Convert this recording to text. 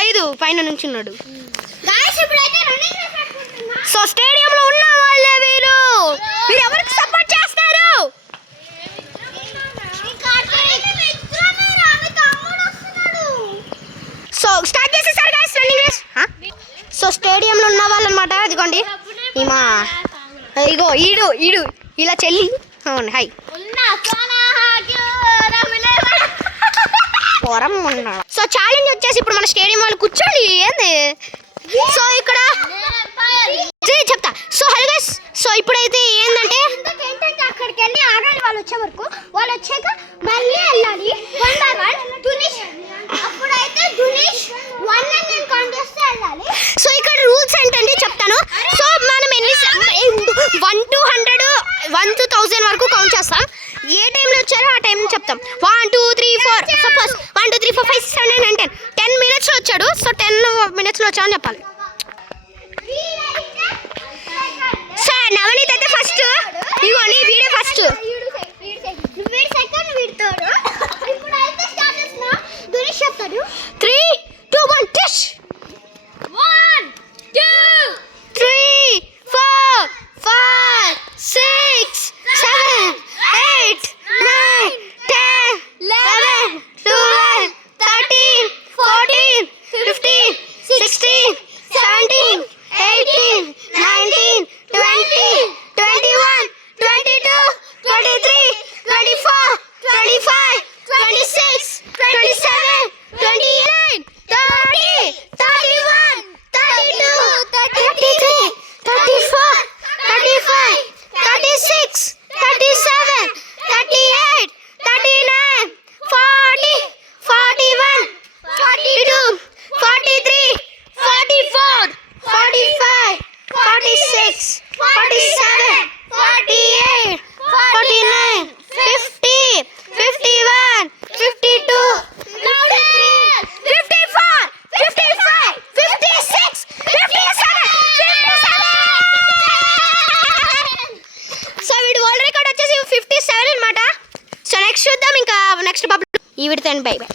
5 పైన నుంచి ఉన్నాడు. సో స్టేడియంలో ఉన్న వాళ్ళే వీరు ఎవరికి సపోర్ట్ చేస్తారు? సో స్టార్ట్ చేసేసారు గైస్ రన్నింగ్ రేస్. సో స్టేడియంలో ఉన్న వాళ్ళు అనమాట. ఇదిగోండి ఈమా, ఇగో ఈడు ఇలా చెల్లి. అవును హాయ్ సో ఛాలెంజ్ వచ్చేసి ఇప్పుడు మన స్టేడియం వాళ్ళు కూర్చోండి ఏంది. సో ఇక్కడ చెప్తా. సో హలో గైస్, సో ఇప్పుడైతే ఏంటంటే అక్కడికి వెళ్ళి ఆగాలి వాళ్ళు వచ్చే వరకు. వాళ్ళు వచ్చాక మళ్ళీ వెళ్ళాలి 1 by 1 దునిష్. అప్పుడైతే దునిష్ 1 అని నేను కౌంట్ చేస్తే వెళ్ళాలి. సో ఇక్కడ రూల్స్ ఏంటంటే చెప్తాను. సో మనం ఎన్ని 1 to 100 1 to 1000 వరకు కౌంట్ చేస్తాం. ఏ టైంలో వచ్చారో ఆ టైం చెప్తాం. 1 2 3 4 సపోజ్ 1 2 3 4 5 6 7 8 9 10 మినిట్స్లో వచ్చాడు. సో 10 మినిట్స్లో వచ్చామని చెప్పాలి. సార్ నవనీత్ అయితే ఫస్ట్. ఇగో నీ వీడే ఫస్ట్. వీడి సెకండ్, వీడి థర్డ్. ఇప్పుడైతే స్టార్ట్ చేస్తున్నా. దునిష్ చెప్తాడు 3 2 1 టిష్. 1 2 3 4 5 6 7 8 9 10 11 12 13 14 15 16 17 18 19 20 21 22 23 24 25 26 27 29 30 31 32 33 34 35 36 37 38 39 40 41 42 43 44 45 46 47 48 49 50 51 52 53 54 55 56 57 సో వీడి వరల్డ్ రికార్డ్ వచ్చేసి 57 అనమాట. సో నెక్స్ట్ చూద్దాం. ఇంకా నెక్స్ట్ పబ్లిక్ ఈ విడతాను. By by.